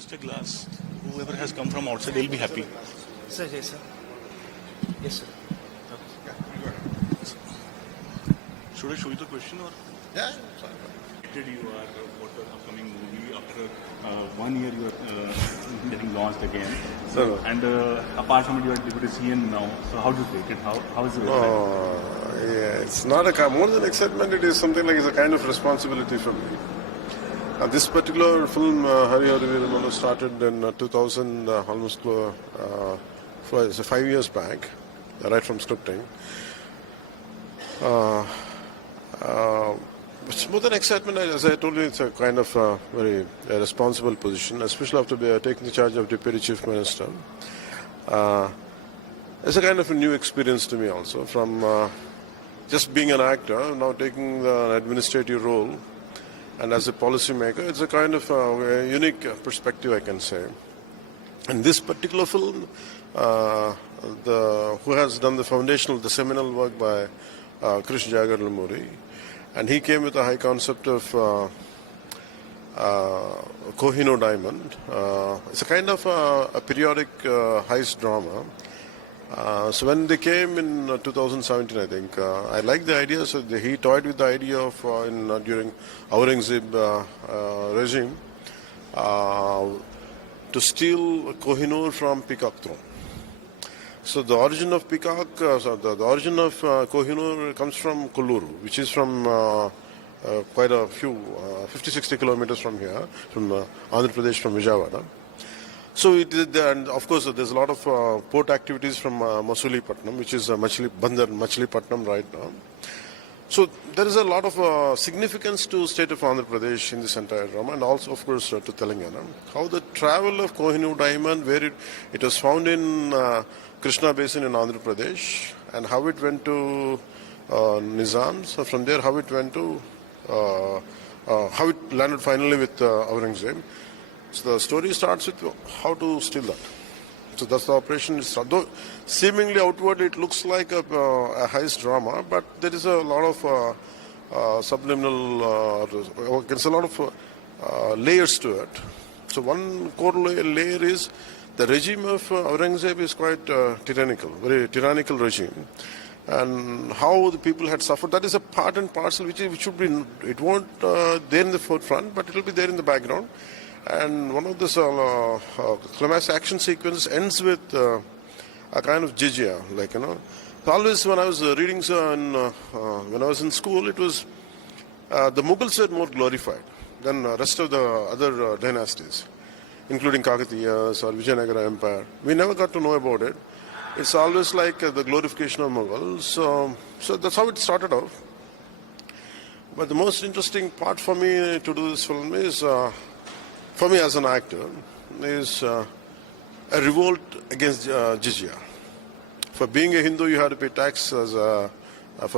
Just a glass. Whoever has come from outside, they'll be happy. Sir, yes, sir. Yes, sir. Should I show you the question or? Yeah. Did you are for the upcoming movie after 1 year you are getting launched again? So, And apart from it, you are deputy CM now. So how do you take it? How is it? yeah, it's not more than excitement. It is something like it's a kind of responsibility for me. This particular film, Hara Veera Mallu, started in 2000, almost 5 years back, right from scripting. It's more than excitement. As I told you, it's a kind of very responsible position, especially after taking the charge of Deputy Chief Minister. It's a kind of a new experience to me also, from just being an actor, now taking an administrative role, and as a policy maker, it's a kind of a unique perspective, I can say. In this particular film, who has done the seminal work by Krishna Jagarlamuri, and he came with a high concept of Kohinoor Diamond. It's a kind of a periodic heist drama. So when they came in 2017, I think, I liked the idea. So he toyed with the idea of during Aurangzeb regime to steal Kohinoor from Peacock throne. So the origin of the origin of Kohinoor comes from Kolluru, which is from quite a few, 50-60 kilometers from here, from Andhra Pradesh, from Vijayawada. So it is there, and of course there's a lot of port activities from Masulipattnam, which is Bandar Machilipatnam right now. So there is a lot of significance to state of Andhra Pradesh in this entire drama, and also of course to Telangana. How the travel of Kohinoor Diamond, where it was found in Krishna Basin in Andhra Pradesh, and how it went to Nizam. So from there, how it went to how it landed finally with Aurangzeb. So the story starts with how to steal that. So that's the operation. Though seemingly outwardly it looks like a heist drama, but there is a lot of subliminal, there's a lot of layers to it. So one core layer is the regime of Aurangzeb is quite tyrannical, very tyrannical regime. And how the people had suffered, that is a part and parcel which should be, it won't there in the forefront, but it will be there in the background. And one of this climax action sequences ends with a kind of jizya, like, Always when I was reading, when I was in school, it was, the Mughals were more glorified than the rest of the other dynasties, including Kakatiyas or Vijayanagara Empire. We never got to know about it. It's always like the glorification of Mughals. So that's how it started off. But the most interesting part for me to do this film is, for me as an actor, is a revolt against jizya. For being a Hindu, you had to pay tax. For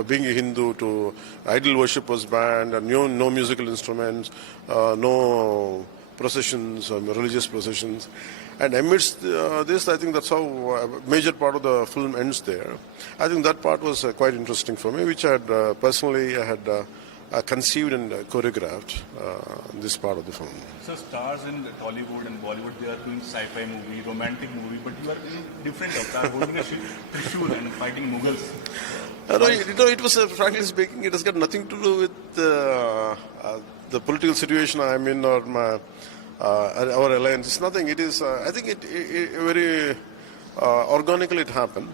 being a Hindu, idol worship was banned, and no musical instruments, no processions, religious processions. And amidst this, I think that's how a major part of the film ends there. I think that part was quite interesting for me, which I had personally conceived and choreographed this part of the film. So stars in Tollywood and Bollywood, they are doing sci-fi movie, romantic movie, but you are in different avatar, holding a trishul and fighting Mughals. It was, frankly speaking, it has got nothing to do with the political situation I'm in or our alliance. It's nothing. It is, I think it very organically it happened.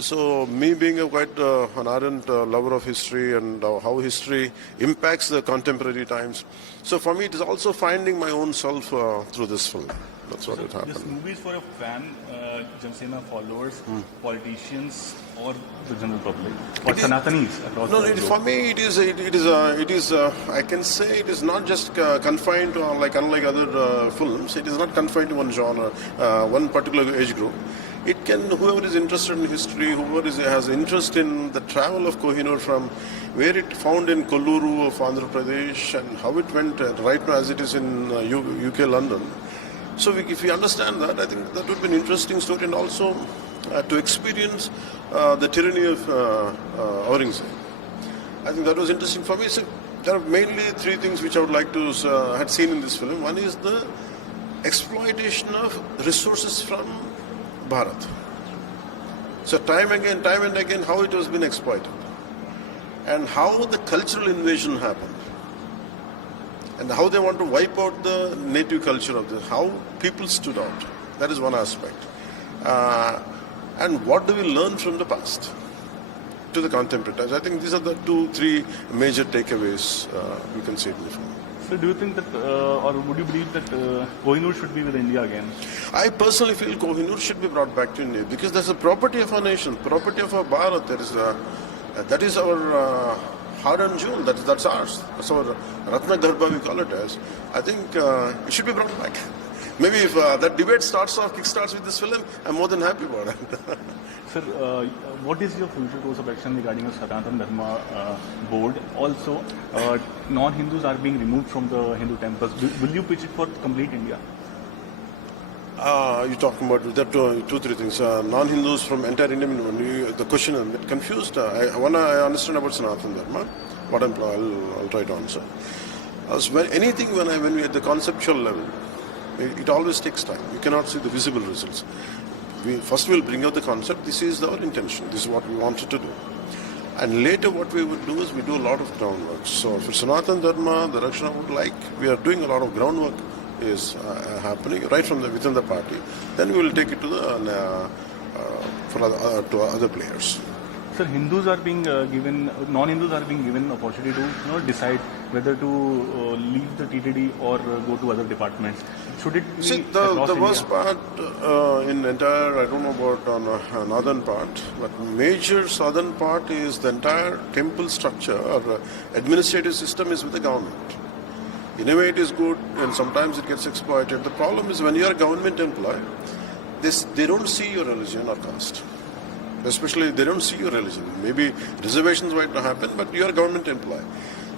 So me being quite an ardent lover of history and how history impacts the contemporary times. So for me, it is also finding my own self through this film. That's what it happened. This movie is for a fan, Jansena followers, politicians, or the general public, or Sanatanis across the globe? For me, it is. I can say it is not just confined to unlike other films. It is not confined to one genre, one particular age group. It can, whoever is interested in history, whoever has interest in the travel of Kohinoor from where it found in Kolluru of Andhra Pradesh and how it went right now as it is in UK, London. So if we understand that, I think that would be an interesting story, and also to experience the tyranny of Aurangzeb. I think that was interesting for me. So there are mainly three things which I would like to had seen in this film. One is the exploitation of resources from Bharat. So time and again, how it has been exploited, and how the cultural invasion happened, and how they want to wipe out the native culture of this, how people stood out. That is one aspect. And what do we learn from the past to the contemporary times? I think these are the 2-3 major takeaways we can say from. So do you think that, or would you believe that Kohinoor should be with India again? I personally feel Kohinoor should be brought back to India because that's a property of our nation, property of our Bharat. That is our hard-earned jewel. That's ours. That's our Ratna Garbha, we call it as. I think it should be brought back. Maybe if that debate kickstarts with this film, I'm more than happy about it. Sir, what is your future course of action regarding the Sanatana Dharma board? Also, non-Hindus are being removed from the Hindu temples. Will you pitch it for complete India? You're talking about that 2-3 things. Non-Hindus from entire India. The question I'm a bit confused. I understand about Sanatana Dharma. What I'll try to answer. When we're at the conceptual level, it always takes time. You cannot see the visible results. First we'll bring out the concept. This is our intention. This is what we wanted to do. And later what we would do is we do a lot of groundwork. So for Sanatana Dharma, the direction I would like, we are doing a lot of groundwork is happening right from within the party. Then we will take it to the to other players. Sir, Hindus are being given, non-Hindus are being given opportunity to decide whether to leave the TTD or go to other departments. Should it be See, the worst India? part in entire, I don't know about on northern part, but major southern part is the entire temple structure or administrative system is with the government. In a way it is good and sometimes it gets exploited. The problem is when you are a government employee, they don't see your religion or caste. Especially they don't see your religion. Maybe reservations might not happen, but you are a government employee.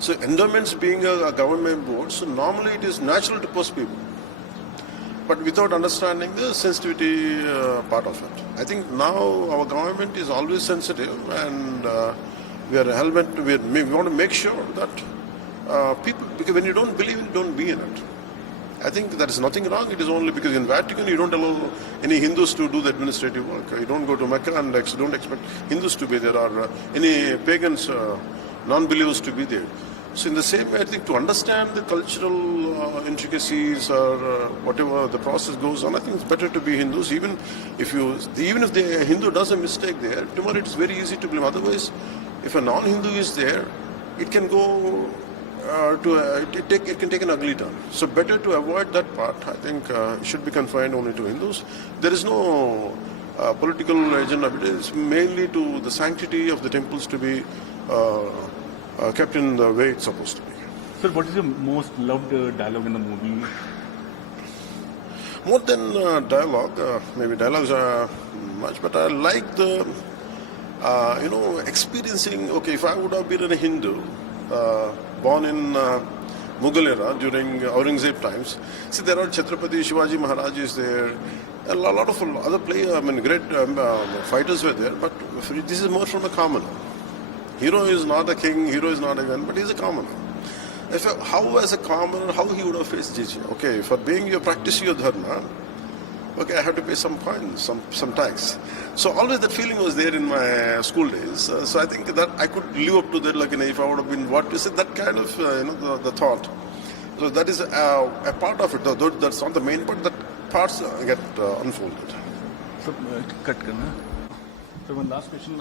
So endowments being a government board, so normally it is natural to post people. But without understanding the sensitivity part of it. I think now our government is always sensitive and we want to make sure that people, because when you don't believe in it, don't be in it. I think there is nothing wrong. It is only because in Vatican you don't allow any Hindus to do the administrative work. You don't go to Mecca and don't expect Hindus to be there or any pagans, non-believers to be there. So in the same way, I think to understand the cultural intricacies or whatever the process goes on, I think it's better to be Hindus. Even if the Hindu does a mistake there, tomorrow it's very easy to blame. Otherwise, if a non-Hindu is there, it can go. It can take an ugly turn. So better to avoid that part. I think it should be confined only to Hindus. There is no political agenda. It is mainly to the sanctity of the temples to be kept in the way it's supposed to be. Sir, what is your most loved dialogue in the movie? More than dialogue, maybe dialogues are much, but I like the, experiencing, okay, if I would have been a Hindu, born in Mughal era during Aurangzeb times. See, there are Chhatrapati Shivaji Maharaj is there. A lot of other great fighters were there. But this is more from a commoner. Hero is not a king. Hero is not a gun, but he's a commoner. How as a commoner, how he would have faced jizya? Okay, for being your practicing your dharma, okay, I have to pay some fines, some tax. So always that feeling was there in my school days. So I think that I could live up to that, like if I would have been what you said, that kind of the thought. So that is a part of it. Though that's not the main part. That parts get unfolded. So cut karna. So one last question.